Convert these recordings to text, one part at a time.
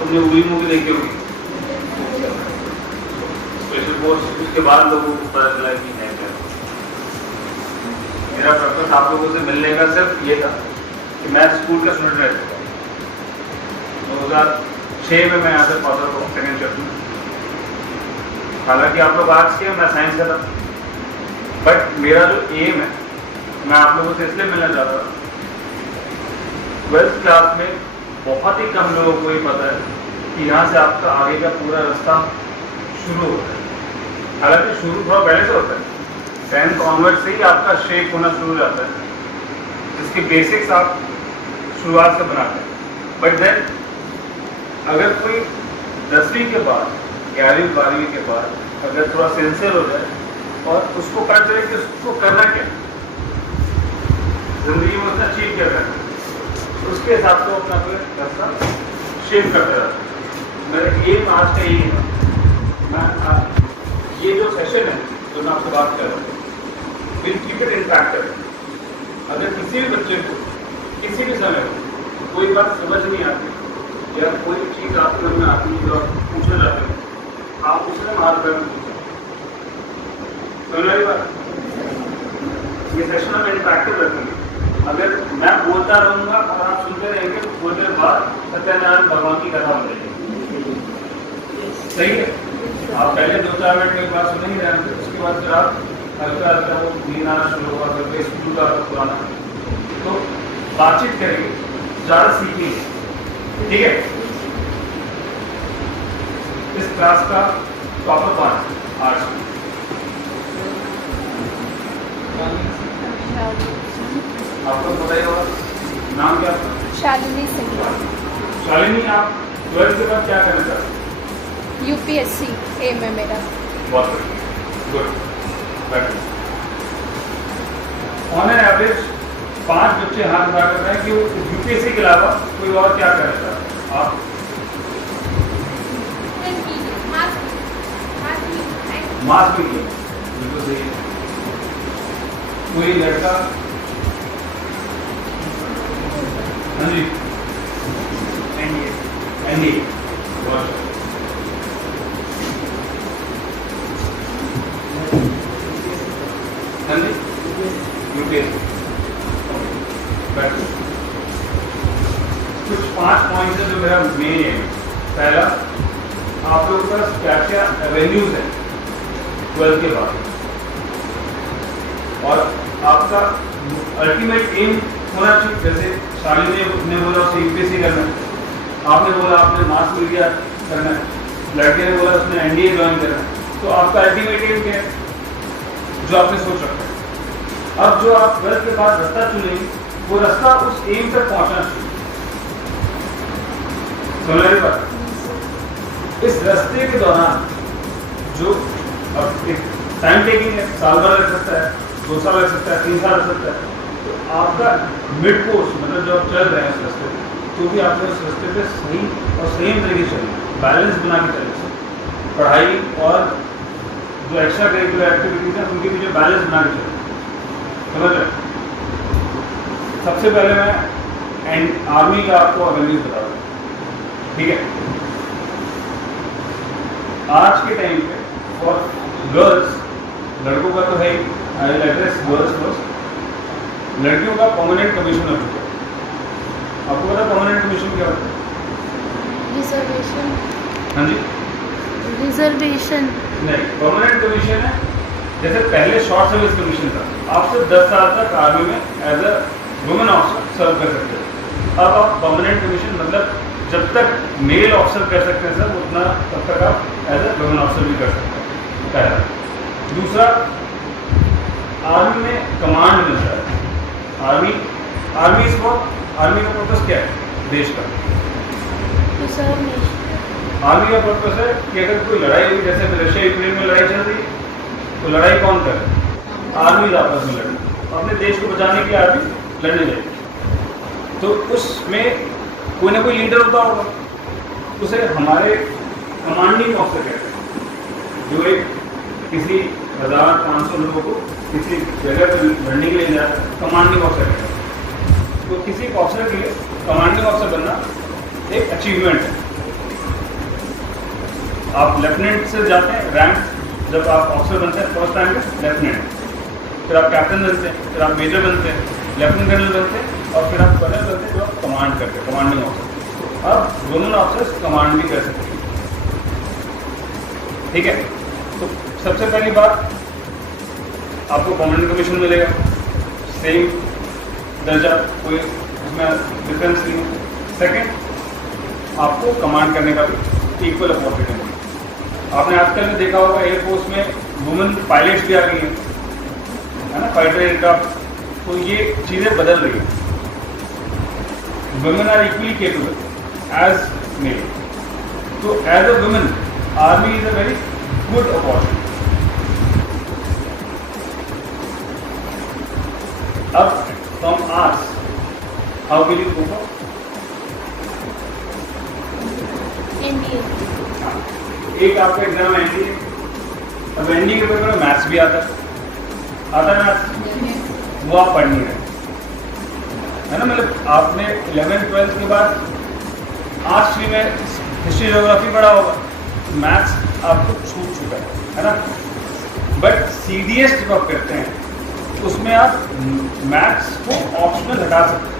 तुमने वही मूवी देखी होगी स्पेशल फोर्स, उसके बाद लोगों को पता चला कि है क्या। मेरा पर्पस आप लोगों से मिलने का सिर्फ ये था कि मैं स्कूल का स्टूडेंट रह चुका हूँ। 2006 में मैं यहाँ से पास आउट हूँ सेकेंड शिफ्ट में। हालांकि आप लोग आर्ट्स के, मैं साइंस का था, बट मेरा जो एम है, मैं आप लोगों से इसलिए मिलना चाहता था। 12th क्लास में बहुत ही कम लोगों को ये पता है कि यहाँ से आपका आगे का पूरा रास्ता शुरू होता है। हालांकि शुरू थोड़ा पहले से होता है, 10th ऑनवर्ड से ही आपका शेप होना शुरू हो जाता है, जिसके बेसिक्स आप शुरुआत से बनाते हैं। बट देन अगर कोई 10वीं के बाद, 11वीं 12वीं के बाद अगर थोड़ा सिंसियर हो जाए और उसको पता चले कि उसको करना क्या है, जिंदगी में उसने अचीव क्या करना है, उसके हिसाब से अपना पूरा रास्ता शेप करते रहता है। मेरा एम आज का यही है। मैं ये जो सेशन है जो मैं आपसे बात कर रहा हूँ, विल कीप इट इंटरैक्टिव। अगर किसी भी बच्चे को किसी भी समय को कोई बात समझ नहीं आती या कोई चीज़ आपके मन में आती है जो आप पूछना चाहते हैं, आप उससे मार्गदर्शन पूछें। समझ रही बात? ये सेशन हम इंटरैक्टिव रखेंगे। अगर मैं बोलता रहूँगा और आप सुनते रहेंगे तो थोड़ी देर बाद सत्यनारायण भगवान की कथा बनेगी। सही है? आप पहले 2-4 मिनट में बात सुनेंगे रहेंगे, उसके बाद फिर आप हल्का हल्का वो नींद आना शुरू होगा, फिर स्कूल का पुराना तो बातचीत करेंगे, ज़्यादा सीखेंगे। ठीक है? इस क्लास का टॉपर कौन है आर्ट्स में? आपको पता ही होगा। नाम क्या आपका? शालिनी सिंह। शालिनी, आप 12th के बाद क्या करना चाहते हैं? UPSC एम है मेरा। बहुत गुड। ऑन एन एवरेज 5 बच्चे हाथ उठा कर रहे हैं कि वो UPSC के अलावा कोई और क्या करना चाहते हैं। आप मास में बिल्कुल सही है। कोई लड़का? हाँ जी, NDA बहुत हाँ जी, UPSC। कुछ 5 पॉइंट्स है जो मेरा मेन है। पहला, आप लोगों के पास क्या क्या एवेन्यूज है 12th के बाद, और आपका अल्टीमेट एम होना चाहिए। जैसे शालिनी ने बोला उसे UPSC करना है, आपने बोला आपने मास मीडिया करना है, लड़के ने बोला उसने NDA ज्वाइन करना है, तो आपका अल्टीमेट एम क्या है जो आपने सोच रखा है। अब जो आप 12th के बाद रास्ता चुनेंगे वो रास्ता उस एम तक पहुंचना चाहिए। समझ रही बात? इस रास्ते के दौरान जो अब एक टाइम टेकिंग है, साल भर लग सकता है, 2 साल लग सकता है, 3 साल लग सकता है, तो आपका मिड कोर्स मतलब जो आप चल रहे हैं उस रास्ते पे, तो भी आपको उस रास्ते पे सही और सेम तरीके से चलना, बैलेंस बना के चलना। पढ़ाई और जो एक्स्ट्रा करिकुलर एक्टिविटीज हैं उनके बीच बैलेंस बना के चलना। समझ रहे? सबसे पहले मैं आर्मी का आपको अवेन्यूज बता दूँ। ठीक है? आज के टाइम पे फॉर गर्ल्स, लड़कों का तो है ही, I will address girls first. लड़कियों का परमानेंट कमीशन हो चुका है। आपको पता परमानेंट कमीशन क्या होता है? रिजर्वेशन। हाँ जी, रिजर्वेशन नहीं, परमानेंट कमीशन है जैसे पहले शॉर्ट सर्विस कमीशन था, आप सिर्फ 10 साल तक आर्मी में एज अ वुमेन ऑफिसर सर्व कर सकते हो। अब आप परमानेंट कमीशन मतलब जब तक मेल ऑफिसर कर सकते हैं सर, उतना तब तक आप एज अ वुमेन ऑफिसर भी कर सकते हैं। पहला। दूसरा, आर्मी में कमांड मिलता है। आर्मी इस वक्त आर्मी का पर्पस क्या है देश का? आर्मी का पर्पस है कि अगर कोई लड़ाई हुई, जैसे रशिया यूक्रेन में लड़ाई चल रही है, तो लड़ाई कौन करे? आर्मी आपस में लड़े, अपने देश को बचाने के लिए आर्मी लड़ने जाएगी। तो उसमें कोई ना कोई लीडर होता होगा, उसे हमारे कमांडिंग ऑफिसर कहते हैं, जो एक किसी 1000-500 लोगों को किसी जगह पर लड़ने के लिए जाता है, कमांडिंग ऑफिसर कहते हैं। तो किसी ऑफिसर के लिए कमांडिंग ऑफिसर बनना एक अचीवमेंट है। आप लेफ्टिनेंट से जाते हैं, रैंक जब आप ऑफिसर बनते हैं फर्स्ट रैंक है लेफ्टिनेंट, फिर आप कैप्टन बनते हैं, फिर आप मेजर बनते हैं, लेफ्टिनेंट कर्नल बनते हैं और फिर आप कर्नल बनते हैं जो आप कमांड करते हैं, कमांडिंग ऑफिसर। अब वुमेन ऑफिसर्स कमांड भी कर सकती हैं, ठीक है। तो सबसे पहली बात आपको कमांडिंग कमीशन मिलेगा, सेम दर्जा, कोई उसमें डिफरेंस नहीं है। सेकेंड, आपको कमांड करने का भी इक्वल अपॉर्चुनिटी मिलेगी। आपने आजकल में देखा होगा एयरफोर्स में वुमेन पायलट्स भी आ गई हैं, है ना, फाइटर एयरक्राफ्ट, तो ये चीज़ें बदल रही हैं। Women are equally capable as male, तो as a woman army is a very good opportunity. अब from arts how will you go? NDA. एक आपका एग्जाम एनडीए, अब एनडीए के पेपर में मैथ्स भी आता है मैथ्स, वो आप पढ़ नहीं रहे, है ना। मतलब आपने 11th-12th के बाद आर्ट्स स्ट्रीम में हिस्ट्री ज्योग्राफी पढ़ा होगा, मैथ्स आपको छूट चुका है ना। बट सीडीएस जब आप करते हैं उसमें आप मैथ्स को ऑप्शनल हटा सकते हैं।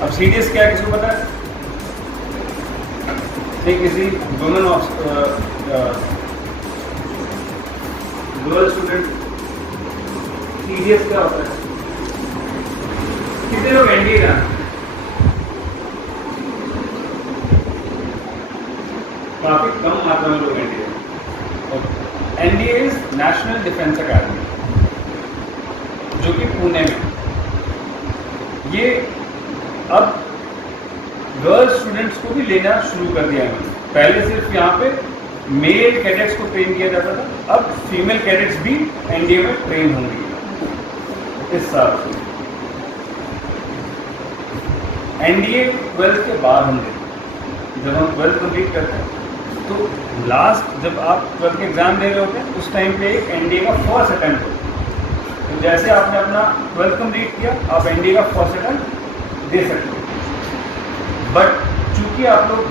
अब सीडीएस क्या है, किसको पता है? नहीं, किसी वुमेन गर्ल स्टूडेंट, सीडीएस क्या होता है? कितने लोग एनडीए का? काफी कम मात्रा में लोग NDA. NDA is national defence academy, जो कि पुणे में। ये अब गर्ल्स स्टूडेंट्स को भी लेना शुरू कर दिया है। पहले सिर्फ यहाँ पे मेल कैडेट्स को ट्रेन किया जाता था, अब फीमेल कैडेट्स भी एनडीए में ट्रेन होंगी इस साल। एनडीए 12th के बाद होंगे। जब हम 12th कंप्लीट करते हैं तो लास्ट जब आप 12th के एग्जाम दे रहे होते हैं उस टाइम पे एक एनडीए का फर्स्ट अटेम्प्ट होता है। तो जैसे आपने अपना 12th कंप्लीट किया, आप एनडीए का फर्स्ट अटेम्प्ट दे सकते हो। बट चूंकि आप लोग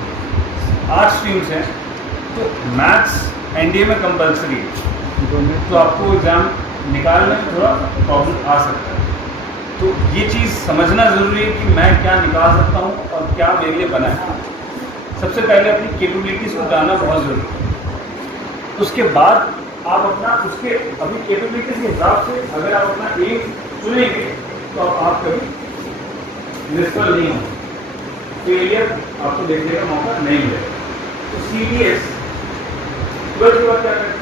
आर्ट्स स्ट्रीम्स हैं तो मैथ्स एनडीए में कंपलसरी है, तो आपको एग्ज़ाम निकालने में थोड़ा प्रॉब्लम आ सकता है। तो ये चीज़ समझना ज़रूरी है कि मैं क्या निकाल सकता हूँ और क्या मेरे लिए बना है। सबसे पहले अपनी कैपेबिलिटीज़ को जानना बहुत ज़रूरी है। उसके बाद आप अपना उसके अभी कैपेबिलिटीज़ के हिसाब से अगर आप अपना एम चुनेंगे तो आप कभी निष्फल नहीं होंगे, फेलियर आपको देखने का मौका नहीं मिलेगा। तो सीडीएस 12th के बाद क्या करते हैं?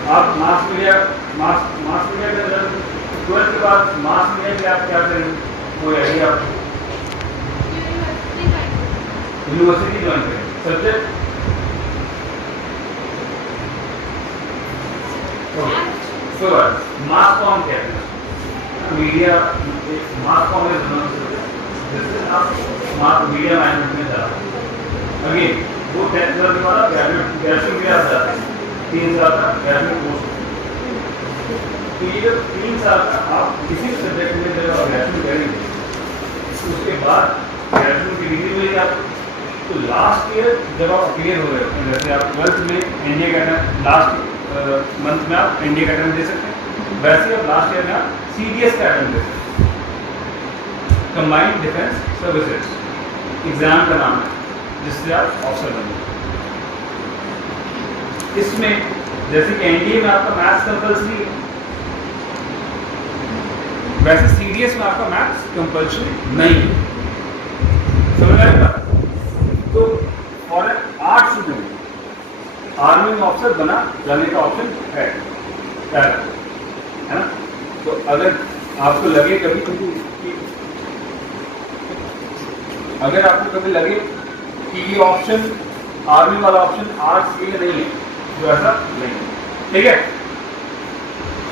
तो आप मास मीडिया के अंदर 12th के बाद मास मीडिया के आप क्या करेंगे? कोई आइडिया आपको? यूनिवर्सिटी ज्वाइन करें। सब्जेक्ट मास कॉम कहते हैं, मीडिया मास कॉम जैसे आप मीडिया मैनेजमेंट में जा रहे हैं। अगेन वो 10th के बाद ग्रेजुएशन के आप जाते हैं, 3 साल का ग्रेजुएट कोर्स। तो ये जब 3 साल का आप किसी भी सब्जेक्ट में जब आप ग्रेजुएशन करेंगे उसके बाद ग्रेजुएशन की डिग्री मिलेगी आपको। तो लास्ट ईयर जब आप क्लियर हो रहे हो, जैसे आप 12th में एनडीए का लास्ट मंथ में आप एनडीए का अटेम्प्ट दे सकते हैं, वैसे ही आप लास्ट ईयर में आप सीडीएस का अटेम्प्ट दे सकते हैं, कंबाइंड डिफेंस सर्विसेज एग्जाम का नाम है, जिससे आप ऑफिसर बनेंगे। इसमें जैसे कि एनडीए में आपका मैथ्स कंपल्सरी है, वैसे सीडीएस में आपका मैथ्स कंपल्सरी नहीं है। समझ में आएगा? तो for an art student army में ऑफिसर बना जाने का ऑप्शन है ना। तो अगर आपको लगे कभी कि ये ऑप्शन आर्मी वाला ऑप्शन आर्ट्स के लिए नहीं है, तो ऐसा नहीं है, ठीक है।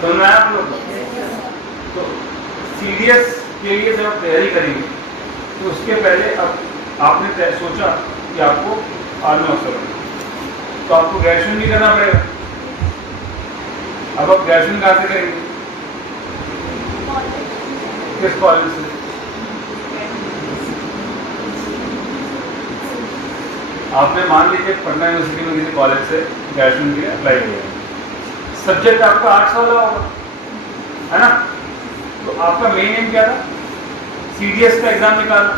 समझ में आया आप लोग? तो सीडीएस के लिए जब तैयारी करेंगे तो उसके पहले अब आपने सोचा कि आपको आर्मी ऑफिसर बनना, तो आपको ग्रेजुएशन भी करना पड़ेगा। अब आप ग्रेजुएशन कहाँ से करेंगे? किस कॉलेज से? आपने मान लीजिए पटना यूनिवर्सिटी में किसी कॉलेज से ग्रेजुएशन के लिए अप्लाई किया, सब्जेक्ट आपका आर्ट्स वाला होगा, है ना? तो आपका मेन एम क्या था? CDS का एग्जाम निकालना।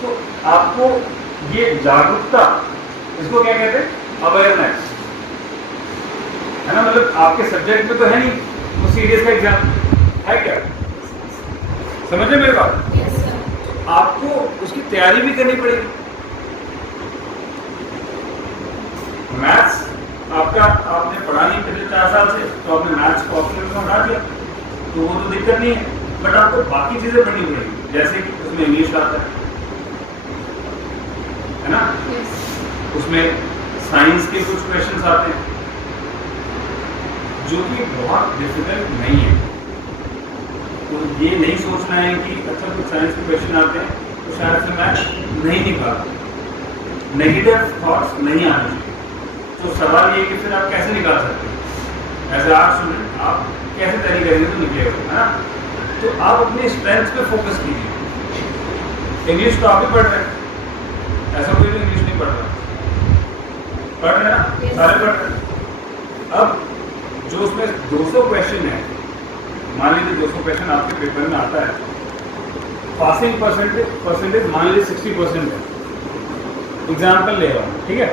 तो आपको ये जागरूकता, इसको क्या कहते हैं? अवेयरनेस, है ना? मतलब आपके सब्जेक्ट में तो है नहीं वो CDS का एग्जाम, है क्या? समझ रहे मेरे बात? Yes, sir. आपको उसकी तैयारी भी करनी पड़ेगी। मैथ्स आपका आपने पढ़ा नहीं पिछले 4 साल से, तो आपने मैथ्स को ऑप्शनल में हटा दिया, तो वो तो दिक्कत नहीं है, बट आपको बाकी चीजें पढ़नी पड़ेगी, जैसे कि उसमें इंग्लिश आता है ना? Yes. उसमें साइंस के कुछ क्वेश्चंस आते हैं जो कि बहुत डिफिकल्ट नहीं है। तो ये नहीं सोचना है कि अच्छा कुछ साइंस के क्वेश्चन आते हैं तो शायद से मैं नहीं निकाल, नेगेटिव थॉट्स नहीं आने चाहिए। तो सवाल ये है कि फिर आप कैसे निकाल सकते हैं? एज ए आर्ट स्टूडेंट आप कैसे तैयारी करेंगे तो निकलेगा, है ना? तो आप अपनी स्ट्रेंथ पे फोकस कीजिए। इंग्लिश तो आप भी पढ़ रहे हैं, ऐसा कोई भी इंग्लिश नहीं पढ़ रहा, पढ़ रहे हैं ना? Yes. सारे पढ़ रहे हैं। अब जो उसमें 200 क्वेश्चन है, मान लीजिए 200 क्वेश्चन आपके पेपर में आता है, पासिंग परसेंटेज मान लीजिए 60% है, एग्जाम्पल ले रहा हूँ, ठीक है?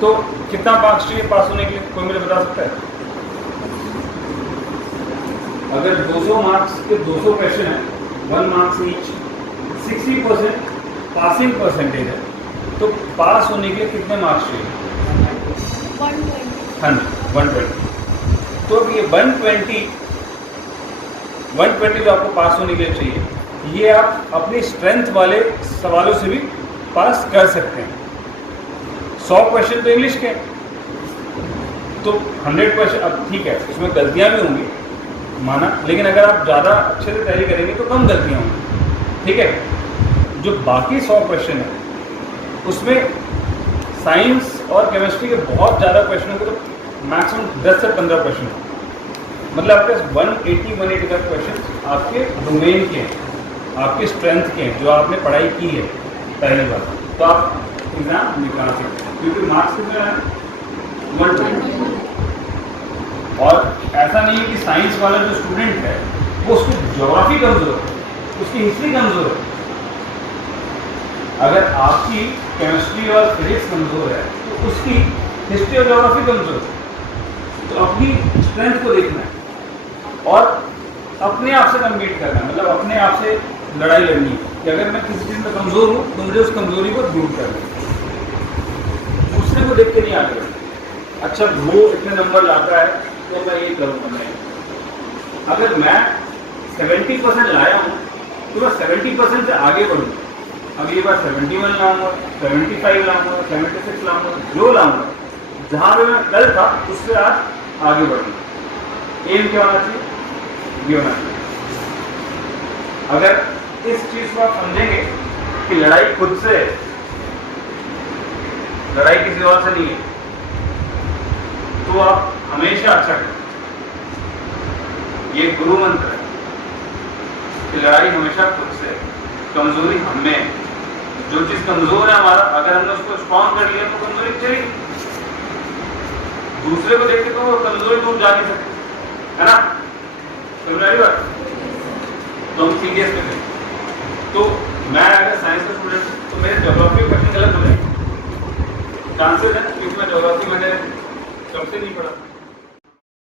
तो कितना मार्क्स चाहिए पास होने के लिए, कोई मुझे बता सकता है? अगर 200 मार्क्स के 200 क्वेश्चन है, 1 मार्क्स ईच, 60% पासिंग परसेंटेज है, तो पास होने के लिए कितने मार्क्स चाहिए? 120। तो अब ये 120 जो आपको पास होने के लिए चाहिए, ये आप अपनी स्ट्रेंथ वाले सवालों से भी पास कर सकते हैं। 100 क्वेश्चन तो इंग्लिश के, तो 100%, अब ठीक है उसमें गलतियां भी होंगी माना, लेकिन अगर आप ज़्यादा अच्छे से तैयारी करेंगे तो कम गलतियां होंगी, ठीक है? जो बाकी 100 क्वेश्चन है उसमें साइंस और केमिस्ट्री के बहुत ज़्यादा क्वेश्चन होंगे, तो मैक्सिमम 10 से 15 क्वेश्चन, मतलब आपके 180 क्वेश्चन आपके डोमेन के हैं, आपकी स्ट्रेंथ के हैं, जो आपने पढ़ाई की है पहली बार, तो आप एग्जाम निकाल सकते हैं, क्योंकि मार्क्स कितने हैं? 120। और ऐसा नहीं है कि साइंस वाला जो स्टूडेंट है वो उसकी ज्योग्राफी कमजोर है, उसकी हिस्ट्री कमजोर है। अगर आपकी केमिस्ट्री और फिजिक्स कमजोर है तो उसकी हिस्ट्री और ज्योग्राफी कमजोर है। तो अपनी स्ट्रेंथ को देखना है और अपने आप से कम्पीट करना है, मतलब अपने आप से लड़ाई लड़नी है कि अगर मैं किसी चीज़ में कमज़ोर हूँ तो मुझे उस कमज़ोरी को दूर करना है, दूसरे को देख के नहीं आगे बढ़ना। अच्छा वो इतने नंबर लाता है तो मैं ये करूँगा, मैं अगर मैं 70% लाया हूँ तो मैं 70% से आगे बढ़ूँगा। अब ये बार 71 लाऊंगा, 75 लाऊंगा, 76 लाऊंगा, जो लाऊंगा, जहाँ पे मैं कल था उससे आज आगे बढ़ूँगा। एम क्या होना चाहिए? ये होना चाहिए। अगर इस चीज को आप समझेंगे कि लड़ाई खुद से है, लड़ाई किसी और से नहीं है, तो आप हमेशा अच्छा करें। ये गुरु मंत्र है कि लड़ाई हमेशा खुद से है, कमजोरी हमें है। जो चीज कमजोर है हमारा, अगर हमने उसको स्ट्रॉन्ग कर लिया तो कमजोरी चली, दूसरे को देख के तो कमजोरी दूर जा नहीं सकती, है ना? समझ आई बात? तो हम सीरियस में थे, तो मैं अगर साइंस का स्टूडेंट हूँ तो मेरे ज्योग्राफी क्वेश्चन गलत हो जाएंगे, चांसेस है, क्योंकि मैं ज्योग्राफी मैंने कब से नहीं पढ़ा।